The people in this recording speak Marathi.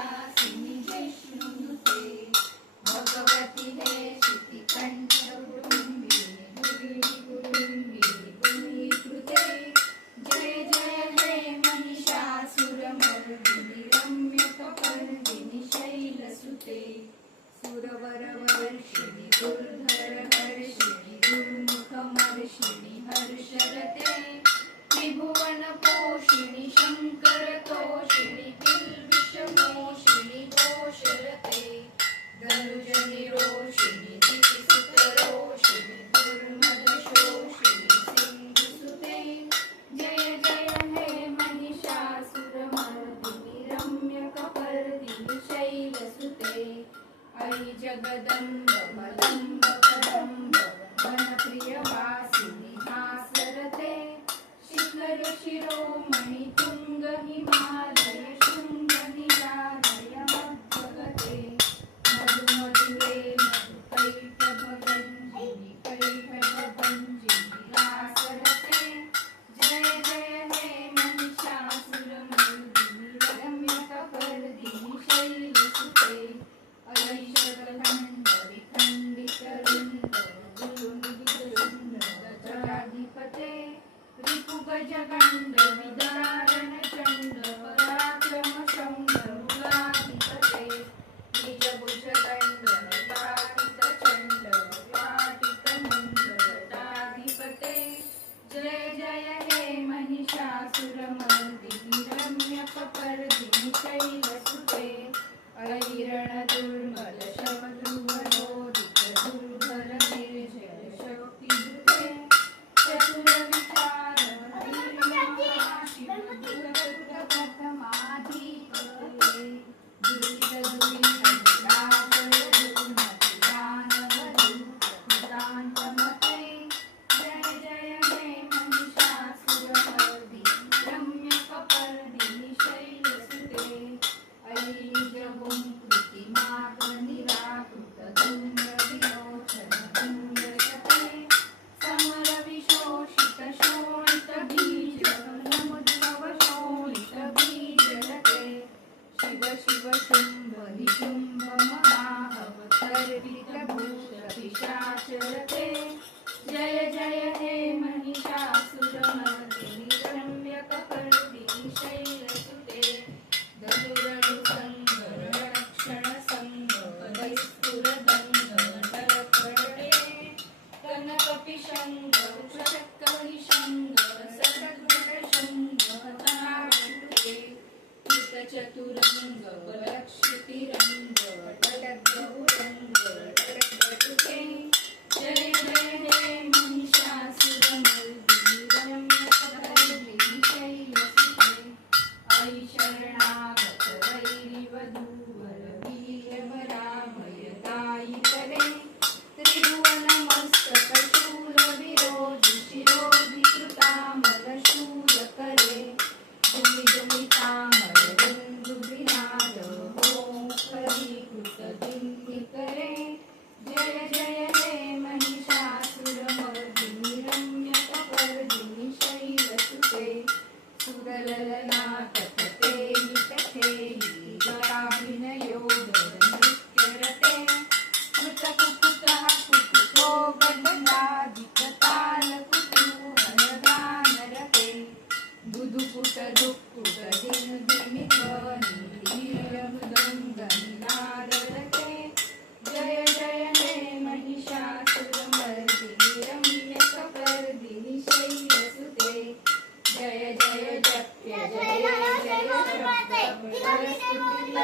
विलासिनी जिष्णुनुते भगवती हे शितिकण्ठ कुटुम्बिनी कुटुम्बिनी पुनीकृते जय जय हे महिषासुरमर्दिनि रम्यकपर्दिनि शैलसुते सुरवरवर्षिणि दुर्धरहर्षिणि दुर्मुखमर्षिणि हर्षरते त्रिभुवनपोषिणि शङ्करतोषिणि किल्बिषमोषिणि घोषरते धनुजनिरोषिणि दितिसुतरोषिणि दुर्मदशोषिणि सिन्धुसुते जय जय हे महिषासुरमर्दिनि रम्यकपर्दिनि शैलसुते अयि जगदम्ब मदम्ब कदम्ब वनप्रियवासिनि हासरते शिखर शिरोमणि तुंग हिमालय शृंग निरालय मध्यगते मधु मधुरे मधु कैटभगञ्जिनि रासरते जय जय हे महिषासुरमर्दिनि रम्यकपर्दिनि शैलसुते अयैशकखण्ड विखण्डितरुण्ड गुरुनिधिशून्यगजाधिपते रिपुगजगण्ड विदारण चण्ड पराक्रम शम्भ मूलाधिपते निजभुजदण्ड नटाटित चण्ड वाटिक मण्डलटाधिपते जय जय हे महिषासुरमर्दिनि रम्यकपर्दिनि शैलसुते ऐरणदुर्मल शमध्रुवरोदित दुर्धर निर्जय शक्तिधृते चतुरविचार शिवदुर्गप्रथमाधिपते दुरितदुरितदानवदूतमते जय जय हे महिषासुरमर्दिनि रम्यकपर्दिनि शैलसुते अयि निजहुं कृतिमार्गनिराकृत धूम्रविलोचन धूम्रशते समरविशोषित शोणितबीज समुद्भवशोणितबीजलते शिव शिव शुम्भ निशुम्भ महावतर्पितभूतपिशाचरते जय जय हे महिषासुरमर्दिनि रम्यकपर्दिनि शैलसुते धनुरनुसङ्ग रक्षणसङ्ग पदैस्फुरदङ्ग नरकरणे कनकपिशङ्ग वृषकलिशङ्ग सदगुणशङ्ग हताशुते कृतचतुरङ्ग बलक्षितिरङ्ग टडगहुरङ्ग टडगटुते जय जय हे महिषासुरमर्दिनि रम्यकपर्दिनि शैलसुते अयि शरणागत वैरिवधूवर वीरवराभयदायिकरे त्रिभुवनमस्तकशूलविरोधि शिरोधिकृतामलशूलकरे दुमिदुमितामलबिन्दुविनाद होमफलीकृतदिङ्निकरे जय जय हे महिषासुरमर्दिनि रम्यकपर्दिनि शैलसुते सुरललनाटकते निकथेहि गराभिनयोदरनृत्यरते कृतकुकुतः कुकुतो गडगाधिपतालकुतूहलगानरते दुदुकुट दुक्कुट दिनदिमिक नीलमृदङ्गनिनादरते जय जय हे महिषासुरमर्दिनि रम्यकपर्दिनि शैलसुते जय जय जप्य जय जय शब्द